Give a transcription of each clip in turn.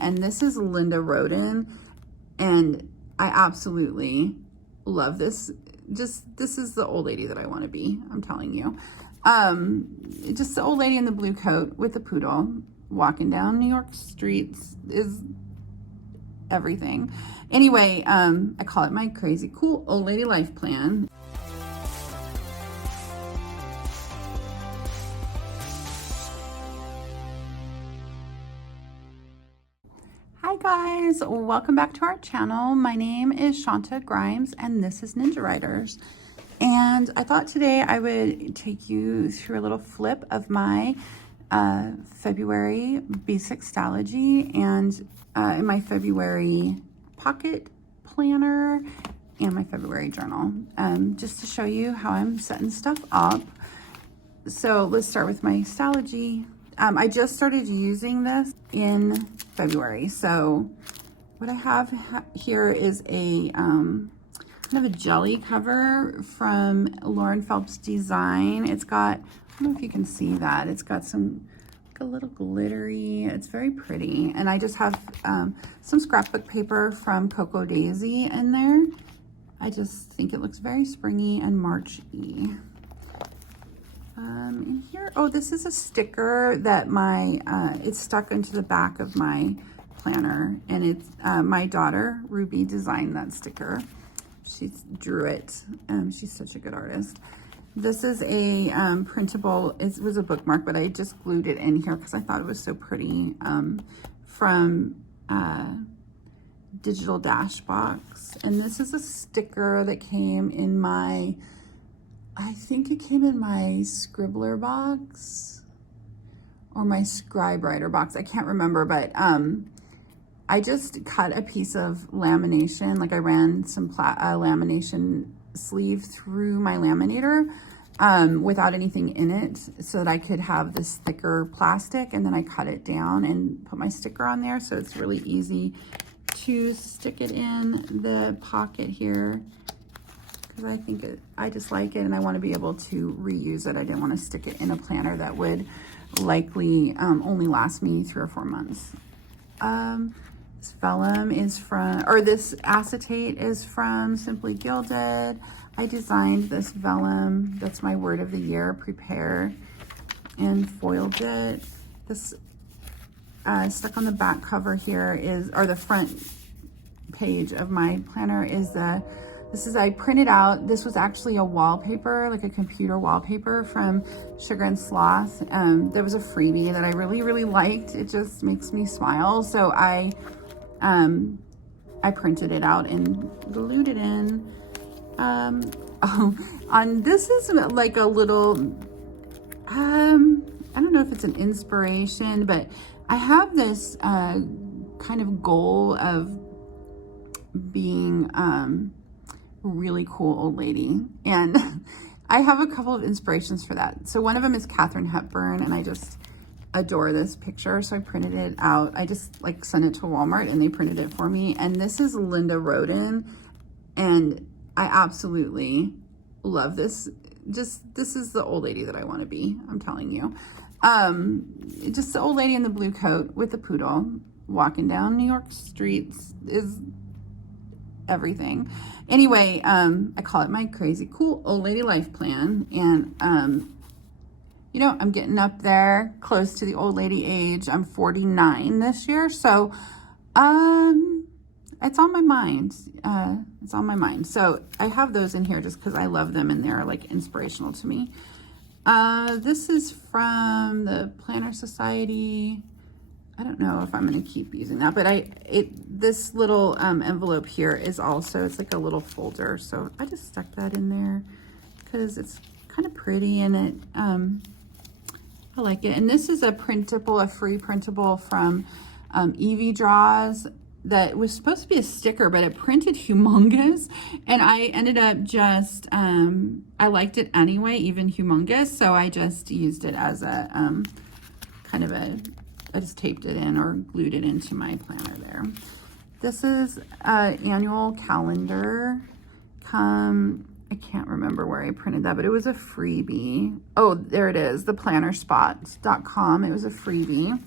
And this is Linda Roden, and I absolutely love this. This is the old lady that I want to be, I'm telling you. Just the old lady in the blue coat with the poodle walking down New York streets is everything. Anyway, I call it my crazy cool old lady life plan. Hi guys, welcome back to our channel. My name is Shaunta Grimes and this is Ninja Riders. And I thought today I would take you through a little flip of my February B6 Stalogy and my February pocket planner and my February journal, just to show you how I'm setting stuff up. So let's start with my Stalogy. I just started using this in February. So what I have here is a kind of a jelly cover from Lauren Phelps Design. It's got, I don't know if you can see that. It's got some, like a little glittery, it's very pretty. And I just have some scrapbook paper from Cocoa Daisy in there. I just think it looks very springy and March-y. In here, oh, this is a sticker that it's stuck into the back of my planner, and it's my daughter Ruby designed that sticker. She drew it. She's such a good artist. This is a printable, it was a bookmark, but I just glued it in here because I thought it was so pretty, from Digital Dash Box. And this is a sticker that came in my, I think it came in my Scribbler box or my Scribe Writer box. I can't remember, but I just cut a piece of lamination. Like I ran some lamination sleeve through my laminator without anything in it so that I could have this thicker plastic, and then I cut it down and put my sticker on there. So it's really easy to stick it in the pocket here. I think I just like it and I want to be able to reuse it. I didn't want to stick it in a planner that would likely only last me 3 or 4 months. This vellum is from, or this acetate is from Simply Gilded. I designed this vellum. That's my word of the year, prepare, and foiled it. This stuck on the back cover here is, or the front page of my planner is I printed out, this was actually a wallpaper, like a computer wallpaper from Sugar and Sloth. There was a freebie that I really, really liked. It just makes me smile. So I printed it out and glued it in. This is like a little, I don't know if it's an inspiration, but I have this kind of goal of being, really cool old lady, and I have a couple of inspirations for that. So one of them is Katharine Hepburn, and I just adore this picture, so I printed it out. I just like sent it to Walmart and they printed it for me. And this is Linda Roden, and I absolutely love this. This is the old lady that I want to be, I'm telling you. Just the old lady in the blue coat with the poodle walking down New York streets is everything. Anyway, I call it my crazy cool old lady life plan. And, you know, I'm getting up there close to the old lady age. I'm 49 this year. So, it's on my mind. It's on my mind. So I have those in here just because I love them and they're like inspirational to me. This is from the Planner Society. I don't know if I'm going to keep using that, but this little envelope here is also, it's like a little folder. So I just stuck that in there because it's kind of pretty and it, I like it. And this is a printable, a free printable from Evie Draws that was supposed to be a sticker, but it printed humongous. And I ended up just, I liked it anyway, even humongous. So I just used it as a kind of a, I just taped it in or glued it into my planner there. This is an annual calendar. I can't remember where I printed that, but it was a freebie. Oh, there it is, theplannerspots.com. It was a freebie.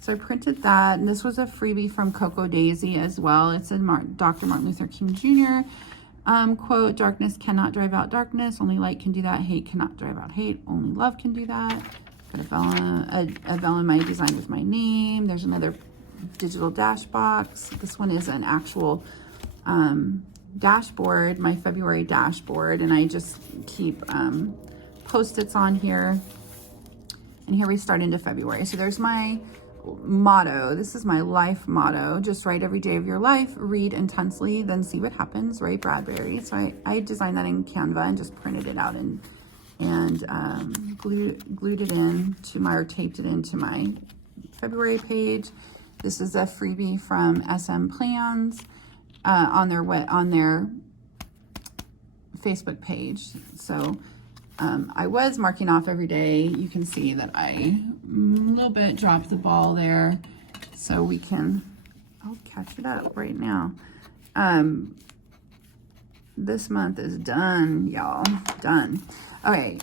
So I printed that, and this was a freebie from Coco Daisy as well. It's a Dr. Martin Luther King Jr. Quote, darkness cannot drive out darkness, only light can do that. Hate cannot drive out hate, only love can do that. Got a vellum I designed with my name. There's another digital dash box. This one is an actual dashboard, my February dashboard, and I just keep Post-its on here. And here we start into February. So there's my motto. This is my life motto. Just write every day of your life, read intensely, then see what happens. Ray Bradbury. So I designed that in Canva and just printed it out and glued it in to my, or taped it into my February page. This is a freebie from SM Plans on their Facebook page. So I was marking off every day. You can see that I a little bit dropped the ball there, so we can, I'll catch it up right now. This month is done, y'all, done. Okay,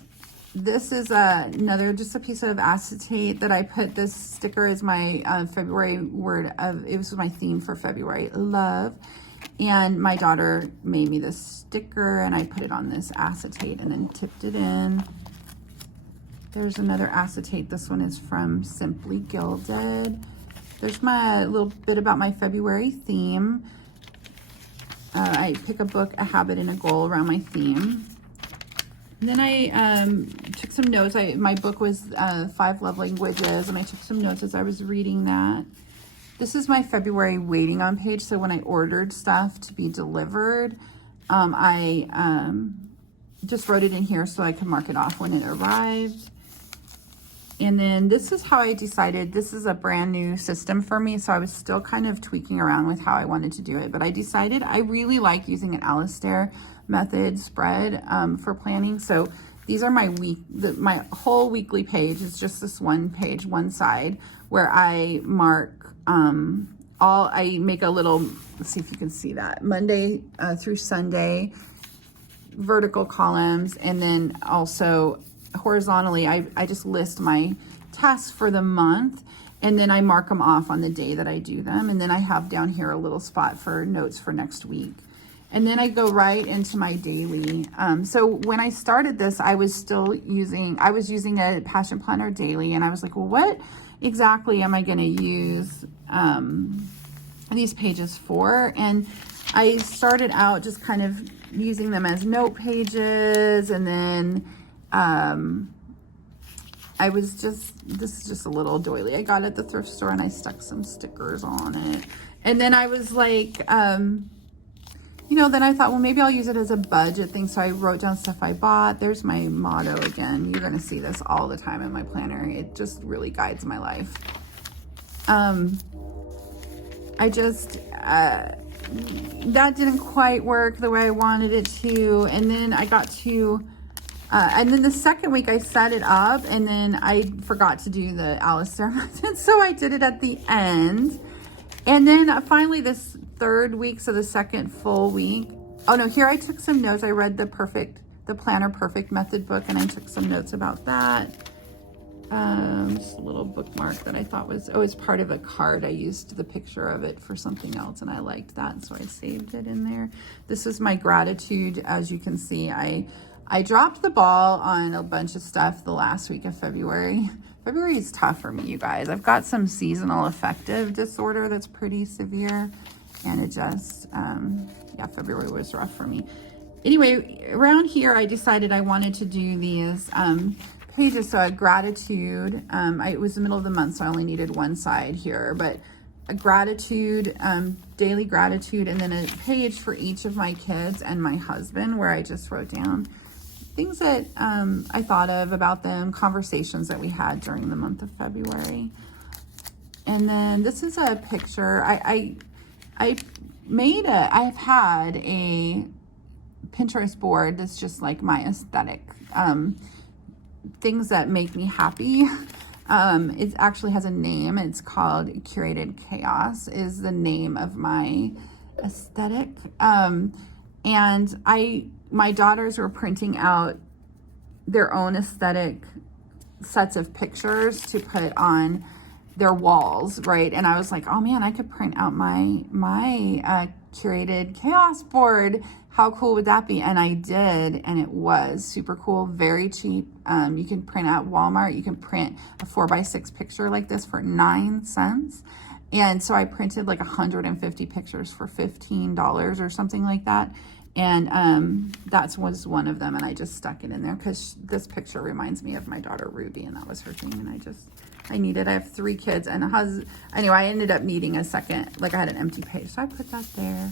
this is another, just a piece of acetate that I put. This sticker is my February word of, it was my theme for February, love. And my daughter made me this sticker, and I put it on this acetate and then tipped it in. There's another acetate. This one is from Simply Gilded. There's my little bit about my February theme. I pick a book, a habit, and a goal around my theme. And then I took some notes. My book was 5 Love Languages, and I took some notes as I was reading that. This is my February waiting on page. So when I ordered stuff to be delivered, I just wrote it in here so I could mark it off when it arrived. And then this is how I decided, this is a brand new system for me. So I was still kind of tweaking around with how I wanted to do it. But I decided I really like using an Alistair method spread for planning. So these are my my whole weekly page is just this one page, one side, where I mark I make a little, let's see if you can see that, Monday through Sunday, vertical columns, and then also horizontally, I just list my tasks for the month, and then I mark them off on the day that I do them, and then I have down here a little spot for notes for next week. And then I go right into my daily. So when I started this, I was using a Passion Planner daily, and I was like, well, what exactly am I going to use these pages for? And I started out just kind of using them as note pages, and then I was just, this is just a little doily I got at the thrift store, and I stuck some stickers on it. And then I was like, then I thought, well, maybe I'll use it as a budget thing. So I wrote down stuff I bought. There's my motto again. You're going to see this all the time in my planner. It just really guides my life. I just, that didn't quite work the way I wanted it to. And then I got to, and then the second week I set it up, and then I forgot to do the Alistair method. So I did it at the end. And then finally this third week, so the second full week. Oh no, here I took some notes. I read the Planner Perfect Method book, and I took some notes about that. Just a little bookmark that I thought was, it was part of a card. I used the picture of it for something else, and I liked that, so I saved it in there. This is my gratitude. As you can see, I dropped the ball on a bunch of stuff the last week of February. February is tough for me, you guys. I've got some seasonal affective disorder that's pretty severe, and it just, yeah, February was rough for me. Anyway, around here, I decided I wanted to do these pages. So a gratitude, it was the middle of the month, so I only needed one side here, but a gratitude, daily gratitude, and then a page for each of my kids and my husband, where I just wrote down things that I thought of about them, conversations that we had during the month of February. And then this is a picture. I've had a Pinterest board that's just like my aesthetic, things that make me happy. It actually has a name. It's called Curated Chaos is the name of my aesthetic. And my daughters were printing out their own aesthetic sets of pictures to put on their walls, right? And I was like, oh man, I could print out my curated chaos board. How cool would that be? And I did, and it was super cool, very cheap. You can print at Walmart. You can print a 4x6 picture like this for 9 cents. And so I printed like 150 pictures for $15 or something like that. And that was one of them, and I just stuck it in there because this picture reminds me of my daughter Ruby, and that was her thing. And I needed, I have 3 kids and a husband. Anyway, I ended up needing a second, like I had an empty page, so I put that there.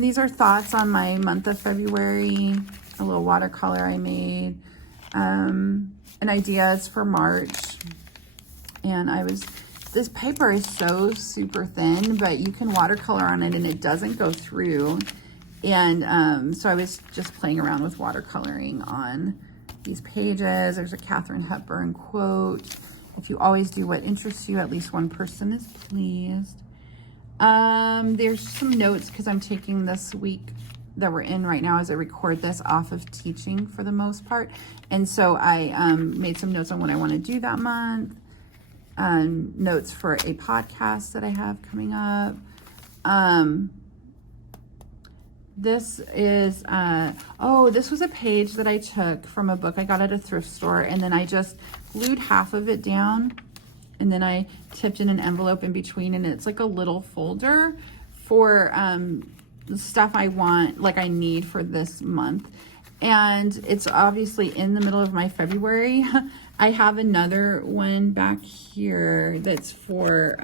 These are thoughts on my month of February, a little watercolor I made, and ideas for March. And this paper is so super thin, but you can watercolor on it and it doesn't go through. And so I was just playing around with watercoloring on these pages. There's a Katharine Hepburn quote. If you always do what interests you, at least one person is pleased. There's some notes because I'm taking this week that we're in right now as I record this off of teaching for the most part. And so I made some notes on what I want to do that month. Notes for a podcast that I have coming up. This is, this was a page that I took from a book I got at a thrift store, and then I just glued half of it down, and then I tipped in an envelope in between, and it's like a little folder for stuff I want, like I need for this month. And it's obviously in the middle of my February. I have another one back here that's for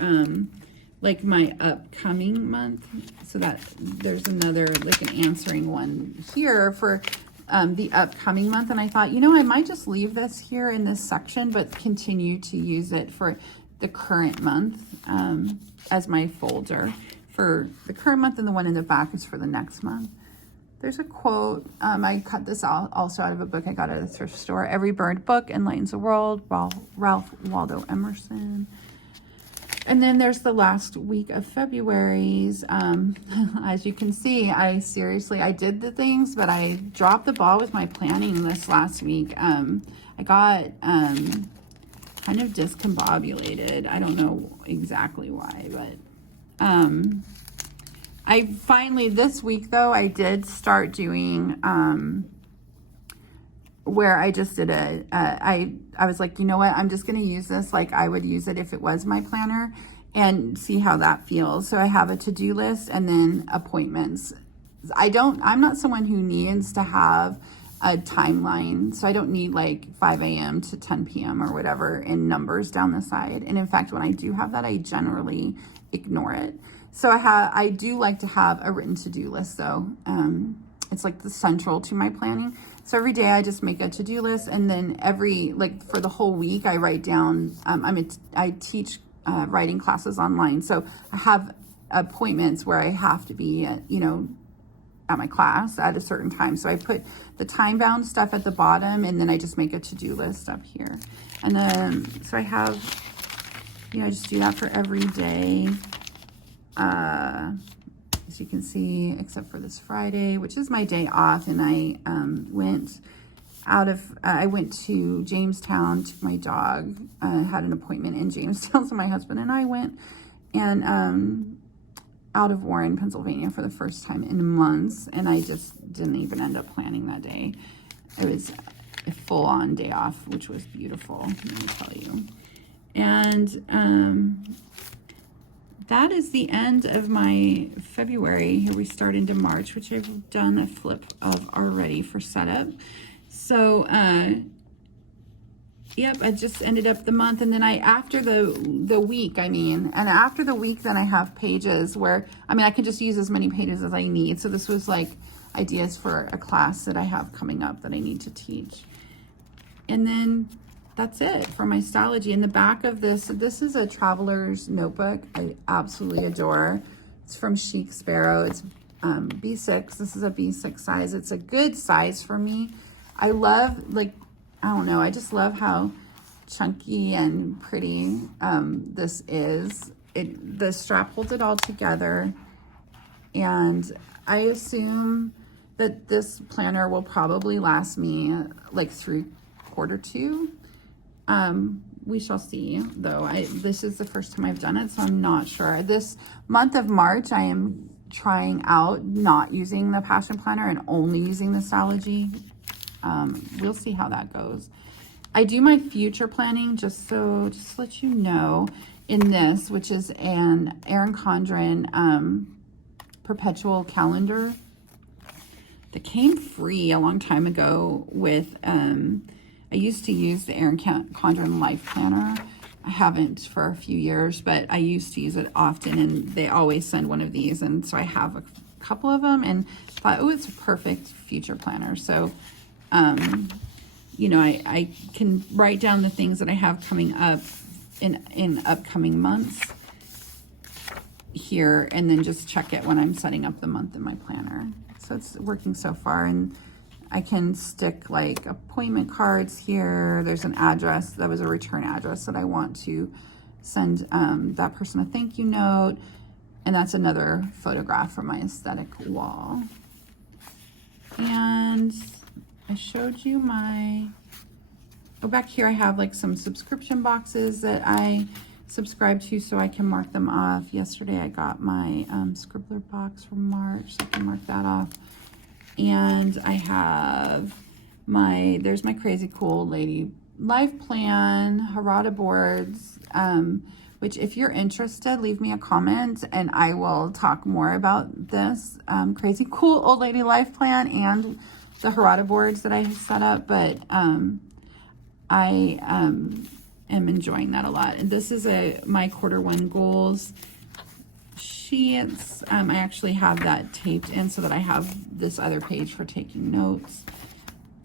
like my upcoming month, so that there's another, like an answering one here for the upcoming month. And I thought, you know, I might just leave this here in this section, but continue to use it for the current month as my folder for the current month, and the one in the back is for the next month. There's a quote. I cut this out also out of a book I got at a thrift store. Every burned book enlightens the world. Ralph Waldo Emerson. And then there's the last week of February's. As you can see, I did the things, but I dropped the ball with my planning this last week. I got kind of discombobulated. I don't know exactly why, but I finally, this week though, I did start doing, where I just did I was like, you know what, I'm just going to use this like I would use it if it was my planner, and see how that feels. So I have a to-do list and then appointments. I'm not someone who needs to have a timeline. So I don't need like 5 a.m. to 10 p.m. or whatever in numbers down the side. And in fact, when I do have that, I generally ignore it. So I do like to have a written to-do list though. It's like the central to my planning. So every day I just make a to-do list, and then for the whole week I write down, I teach writing classes online. So I have appointments where I have to be at my class at a certain time. So I put the time-bound stuff at the bottom, and then I just make a to-do list up here. And then, so I have, I just do that for every day. As you can see, except for this Friday, which is my day off, and I I went to Jamestown to my dog. Had an appointment in Jamestown, so my husband and I went, and out of Warren, Pennsylvania for the first time in months, and I just didn't even end up planning that day. It was a full-on day off, which was beautiful, let me tell you. And that is the end of my February. Here we start into March, which I've done a flip of already for setup. So, yep, I just ended up the month. And then after the week, then I have pages where, I can just use as many pages as I need. So this was like ideas for a class that I have coming up that I need to teach. And then that's it for my Stalogy. In the back of this is a traveler's notebook I absolutely adore. It's from Chic Sparrow. It's B6. This is a B6 size. It's a good size for me. I love, I just love how chunky and pretty this is. The strap holds it all together, and I assume that this planner will probably last me like through quarter two. we shall see, though. This is the first time I've done it, so I'm not sure. This month of March, I am trying out not using the Passion Planner and only using the Stalogy. We'll see how that goes. I do my future planning, just to let you know, in this, which is an Erin Condren perpetual calendar that came free a long time ago with, I used to use the Erin Condren Life Planner. I haven't for a few years, but I used to use it often, and they always send one of these, and so I have a couple of them, and thought, oh, it's a perfect future planner. So, you know, I can write down the things that I have coming up in upcoming months here, and then just check it when I'm setting up the month in my planner. So it's working so far, and I can stick like appointment cards here. There's an address that was a return address that I want to send that person a thank you note, and that's another photograph from my aesthetic wall. And I showed you my, oh, back here I have like some subscription boxes that I subscribe to so I can mark them off. Yesterday I got my Scribbler box from March, so I can mark that off. And I have my, there's my Crazy Cool Old Lady Life Plan, Harada boards, which if you're interested, leave me a comment and I will talk more about this Crazy Cool Old Lady Life Plan and the Harada boards that I set up. But I am enjoying that a lot. And this is my quarter 1 goals sheets. I actually have that taped in so that I have this other page for taking notes.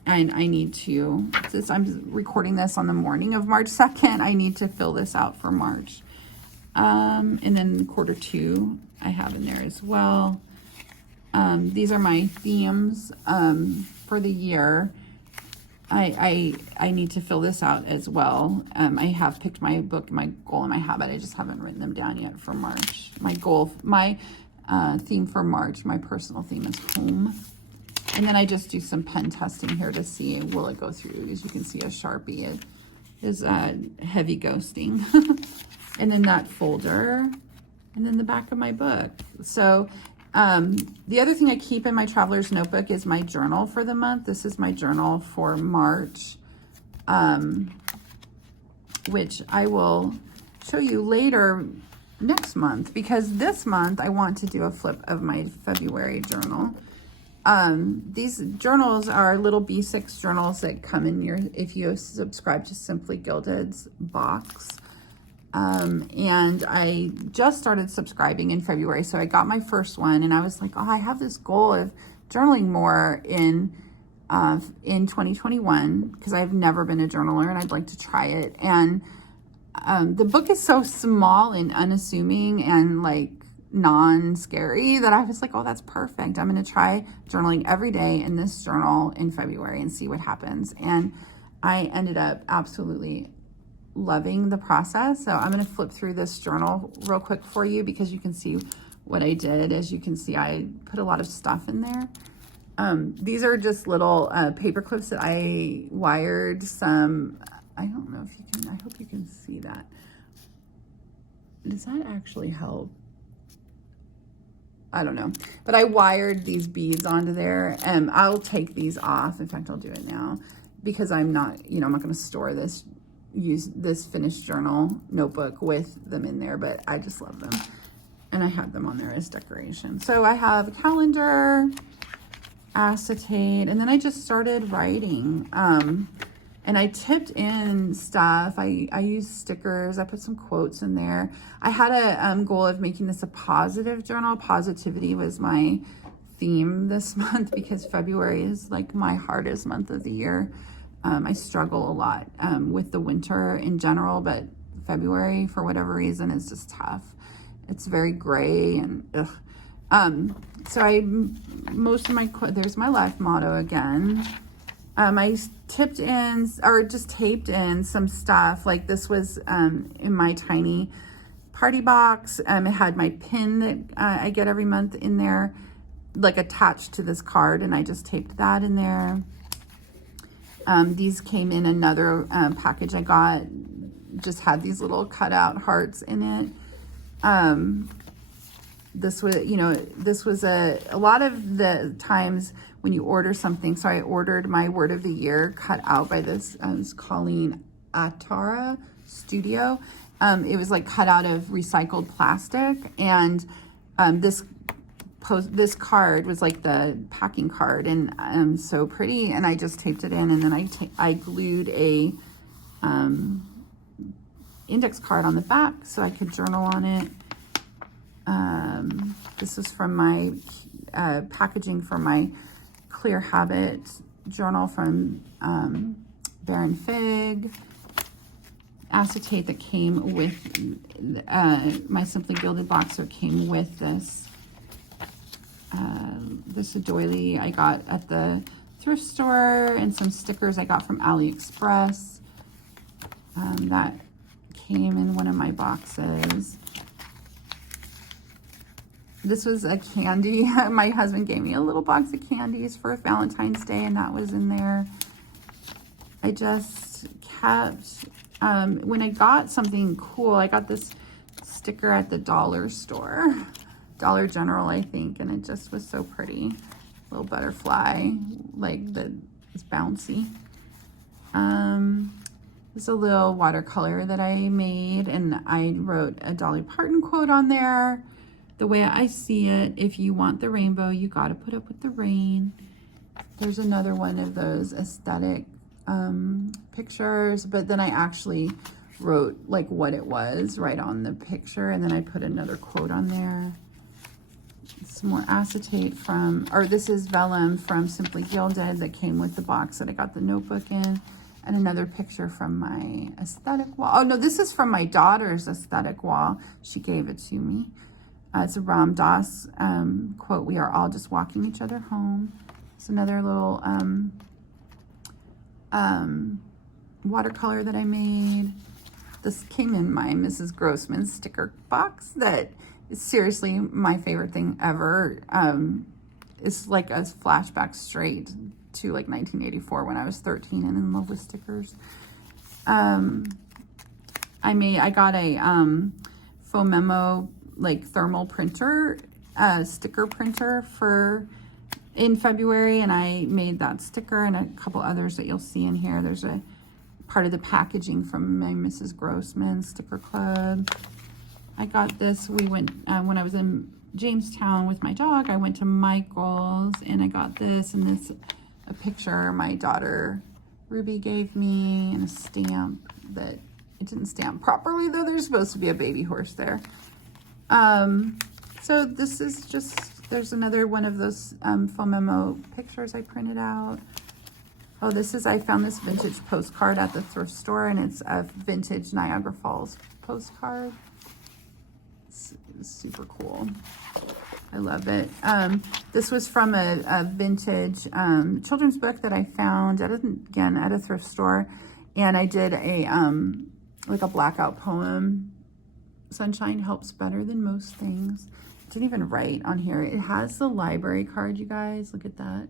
And I need to, since I'm recording this on the morning of March 2nd, I need to fill this out for March. And then quarter 2 I have in there as well. These are my themes for the year. I need to fill this out as well. I have picked my book, my goal, and my habit. I just haven't written them down yet for March. My goal, my theme for March, my personal theme is home. And then I just do some pen testing here to see, will it go through? As you can see, a Sharpie, it is heavy ghosting. And then that folder, and then the back of my book. So the other thing I keep in my traveler's notebook is my journal for the month. This is my journal for March, which I will show you later next month, because this month I want to do a flip of my February journal. These journals are little B6 journals that come in your, if you subscribe to Simply Gilded's box. And I just started subscribing in February, so I got my first one, and I was like, oh, I have this goal of journaling more in 2021, because I've never been a journaler and I'd like to try it. And the book is so small and unassuming and like non-scary that I was like, oh, that's perfect. I'm going to try journaling every day in this journal in February and see what happens. And I ended up absolutely loving the process. So I'm going to flip through this journal real quick for you, because you can see what I did. As you can see, I put a lot of stuff in there. These are just little paper clips that I wired some, I don't know if you can, I hope you can see that. Does that actually help? I don't know, but I wired these beads onto there, and I'll take these off. In fact, I'll do it now, because I'm not, you know, I'm not going to store this, use this finished journal notebook with them in there, but I just love them. And I have them on there as decoration. So I have a calendar, acetate, and then I just started writing. And I tipped in stuff. I used stickers. I put some quotes in there. I had a goal of making this a positive journal. Positivity was my theme this month, because February is like my hardest month of the year. I struggle a lot with the winter in general, but February, for whatever reason, is just tough. It's very gray and ugh. So most of my, there's my life motto again. I tipped in, or just taped in some stuff. Like this was in my tiny party box. It had my pin that I get every month in there, like attached to this card, and I just taped that in there. These came in another package I got just had these little cutout hearts in it. This was, you know, this was a lot of the times when you order something. So I ordered my word of the year cut out by this Colleen Atara Studio. It was like cut out of recycled plastic, and this card was like the packing card, and so pretty. And I just taped it in, and then I glued a index card on the back so I could journal on it. This was from my packaging for my Clear Habit journal from Baron Fig. Acetate that came with my Simply Gilded box, or came with this. This doily I got at the thrift store, and some stickers I got from AliExpress. That came in one of my boxes. This was a candy. My husband gave me a little box of candies for Valentine's Day, and that was in there. I just kept, when I got something cool, I got this sticker at the dollar store, Dollar General, I think, and it just was so pretty. Little butterfly, like it's bouncy. It's a little watercolor that I made, and I wrote a Dolly Parton quote on there. The way I see it, if you want the rainbow, you got to put up with the rain. There's another one of those aesthetic pictures, but then I actually wrote like what it was right on the picture, and then I put another quote on there. Some more acetate from, or this is vellum from Simply Gilded that came with the box that I got the notebook in, and another picture from my aesthetic wall. Oh no, this is from my daughter's aesthetic wall. She gave it to me. It's a Ram Dass quote, "We are all just walking each other home." It's another little watercolor that I made. This came in my Mrs. Grossman sticker box that is seriously my favorite thing ever. It's like a flashback straight to like 1984 when I was 13 and in love with stickers. I got a faux memo like thermal printer, sticker printer in February, and I made that sticker and a couple others that you'll see in here. There's a part of the packaging from my Mrs. Grossman sticker club. I got this, we went, when I was in Jamestown with my dog, I went to Michael's and I got this, and this, a picture my daughter Ruby gave me, and a stamp that, it didn't stamp properly though, there's supposed to be a baby horse there. So this is just, there's another one of those faux memo pictures I printed out. Oh, this is, I found this vintage postcard at the thrift store, and it's a vintage Niagara Falls postcard. It's super cool. I love it. This was from a vintage children's book that I found at a thrift store, and I did a like a blackout poem. Sunshine helps better than most things. It didn't even write on here. It has the library card, you guys. Look at that.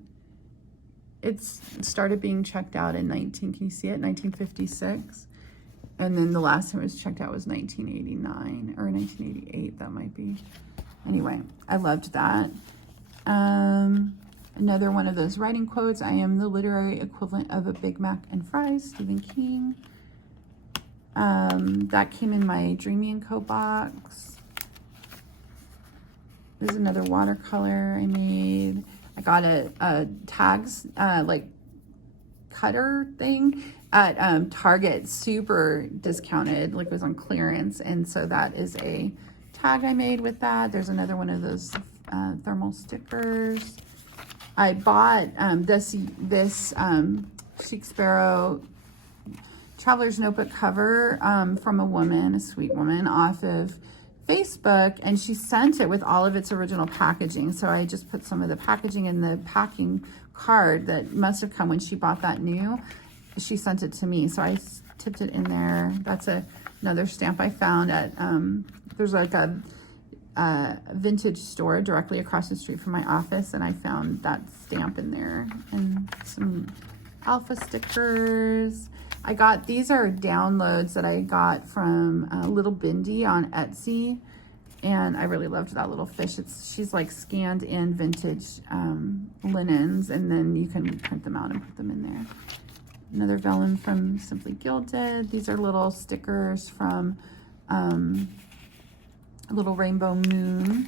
It started being checked out in can you see it? 1956. And then the last time it was checked out was 1989 or 1988, that might be. Anyway, I loved that. Another one of those writing quotes. I am the literary equivalent of a Big Mac and fries, Stephen King. That came in my Dreamy & Co box. There's another watercolor I made. I got a tags, like cutter thing at Target, super discounted, like it was on clearance. And so that is a tag I made with that. There's another one of those thermal stickers. I bought this Chic Sparrow Traveler's Notebook cover from a woman, a sweet woman, off of Facebook, and she sent it with all of its original packaging. So I just put some of the packaging in the packing card that must have come when she bought that new. She sent it to me, so I tipped it in there. That's another stamp I found at, there's like a vintage store directly across the street from my office, and I found that stamp in there, and some alpha stickers. I got, these are downloads that I got from Little Bindi on Etsy. And I really loved that little fish. She's like scanned in vintage linens, and then you can print them out and put them in there. Another vellum from Simply Gilded. These are little stickers from Little Rainbow Moon.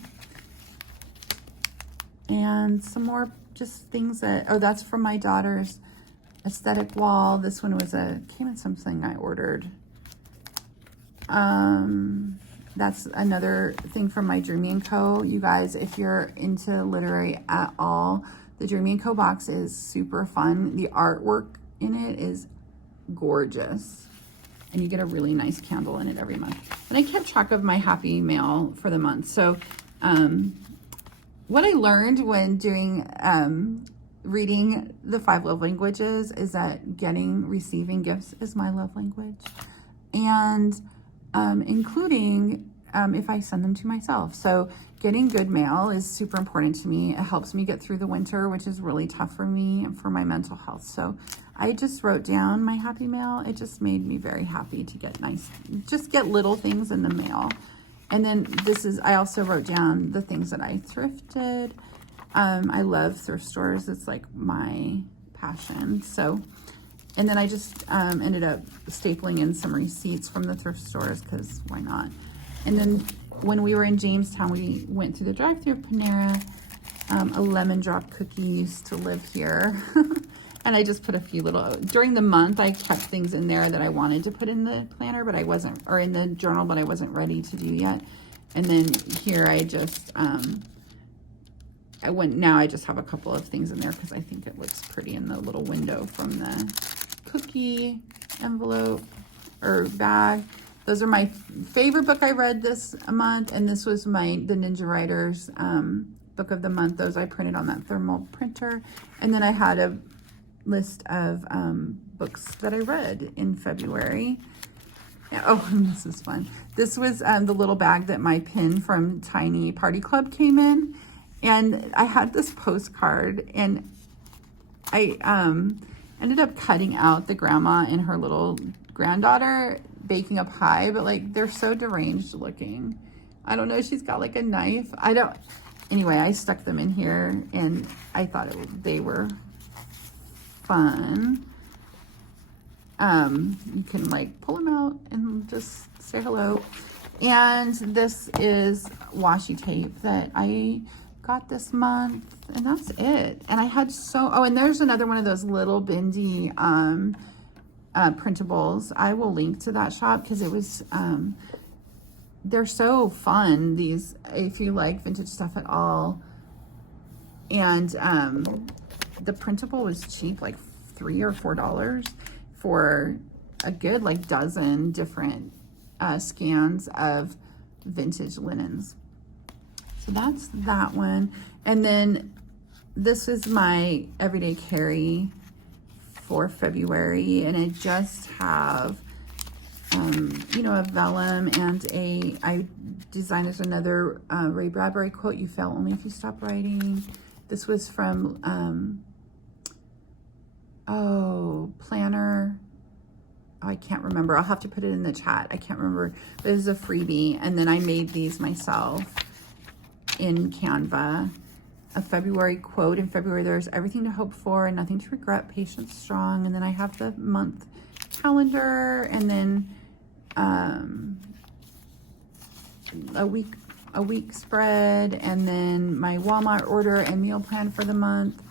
And some more just things that, oh, that's from my daughter's aesthetic wall. This one was came in something I ordered. That's another thing from my Dreamy & Co. You guys, if you're into literary at all, the Dreamy & Co. box is super fun. The artwork in it is gorgeous. And you get a really nice candle in it every month. And I kept track of my happy mail for the month. So what I learned when doing reading the 5 love languages is that receiving gifts is my love language. And including if I send them to myself. So getting good mail is super important to me. It helps me get through the winter, which is really tough for me and for my mental health. So I just wrote down my happy mail. It just made me very happy to get just get little things in the mail. And then I also wrote down the things that I thrifted. I love thrift stores. It's like my passion. So, and then I just ended up stapling in some receipts from the thrift stores because why not? And then when we were in Jamestown, we went through the drive-thru Panera. A lemon drop cookie used to live here. And I just put a few little, during the month, I kept things in there that I wanted to put in the planner, but I wasn't, or in the journal, but I wasn't ready to do yet. And then here I just, now I just have a couple of things in there because I think it looks pretty in the little window from the cookie envelope or bag. Those are my favorite book I read this month, and this was the Ninja Writers book of the month. Those I printed on that thermal printer. And then I had a list of books that I read in February. Oh, this is fun. This was the little bag that my pin from Tiny Party Club came in. And I had this postcard, and I ended up cutting out the grandma and her little granddaughter baking a pie, but like they're so deranged looking. I don't know, she's got like a knife. Anyway, I stuck them in here, and I thought they were fun. You can like pull them out and just say hello. And this is washi tape that I got this month, and that's it. And I had and there's another one of those Little Bindi printables. I will link to that shop because it was they're so fun, these, if you like vintage stuff at all. And the printable was cheap, like $3 or $4 for a good like dozen different scans of vintage linens. So that's that one. And then this is my everyday carry for February, and it just have you know, a vellum and I designed as another Ray Bradbury quote, "You fail only if you stop writing." This was from planner. Oh, I can't remember. I'll have to put it in the chat. I can't remember. But it was a freebie, and then I made these myself in Canva. A February quote. In February, there's everything to hope for and nothing to regret. Patience strong. And then I have the month calendar, and then a week spread, and then my Walmart order and meal plan for the month.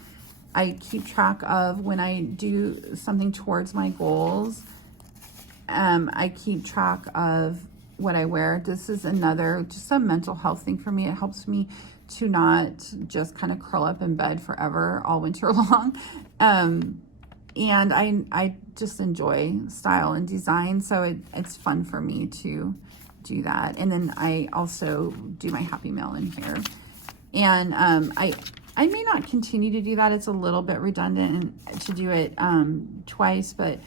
I keep track of when I do something towards my goals. I keep track of what I wear. This is just a mental health thing for me. It helps me to not just kind of curl up in bed forever all winter long. And I just enjoy style and design, so it's fun for me to do that. And then I also do my happy mail in here. And I may not continue to do that. It's a little bit redundant to do it twice, but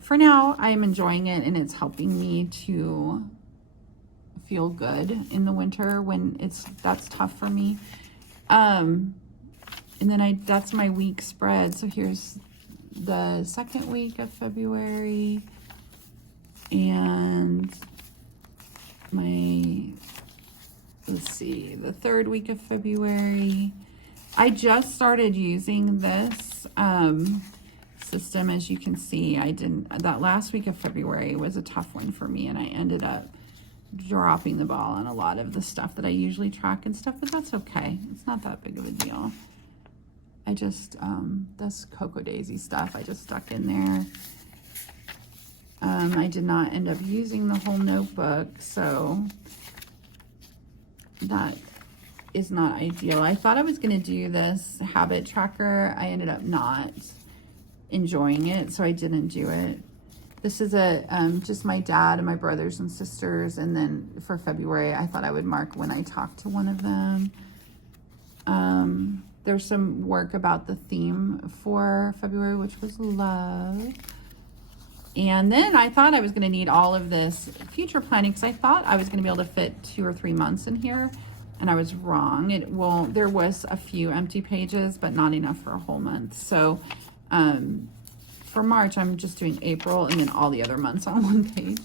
for now I am enjoying it, and it's helping me to feel good in the winter when that's tough for me. And then that's my week spread. So here's the second week of February, and let's see, the third week of February. I just started using this system. As you can see, that last week of February was a tough one for me, and I ended up dropping the ball on a lot of the stuff that I usually track and stuff, but that's okay. It's not that big of a deal. I just, this Cocoa Daisy stuff, I just stuck in there. I did not end up using the whole notebook, so that is not ideal. I thought I was going to do this habit tracker. I ended up not enjoying it, so I didn't do it. This is just my dad and my brothers and sisters, and then for February, I thought I would mark when I talked to one of them. There's some work about the theme for February, which was love. And then I thought I was going to need all of this future planning, because I thought I was going to be able to fit 2 or 3 months in here, and I was wrong. There was a few empty pages, but not enough for a whole month. So for March, I'm just doing April and then all the other months on one page.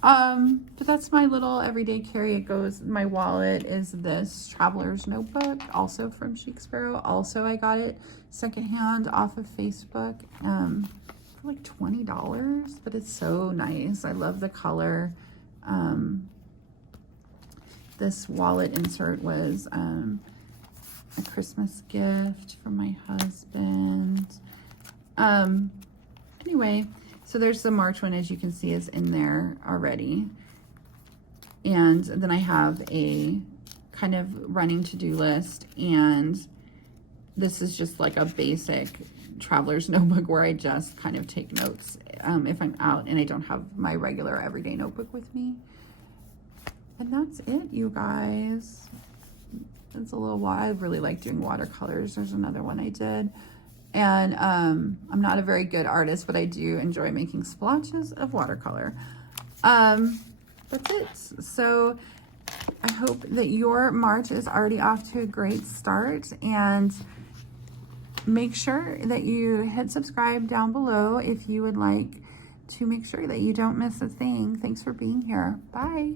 But that's my little everyday carry. It goes, my wallet is this Traveler's Notebook, also from Chic Sparrow. Also, I got it secondhand off of Facebook for like $20, but it's so nice. I love the color. This wallet insert was a Christmas gift from my husband. Anyway, so there's the March one, as you can see, is in there already. And then I have a kind of running to-do list, and this is just like a basic traveler's notebook where I just kind of take notes if I'm out and I don't have my regular everyday notebook with me. And that's it, you guys. It's a little while. I really like doing watercolors. There's another one I did. And I'm not a very good artist, but I do enjoy making splotches of watercolor. That's it. So I hope that your March is already off to a great start, and make sure that you hit subscribe down below if you would like to make sure that you don't miss a thing. Thanks for being here. Bye.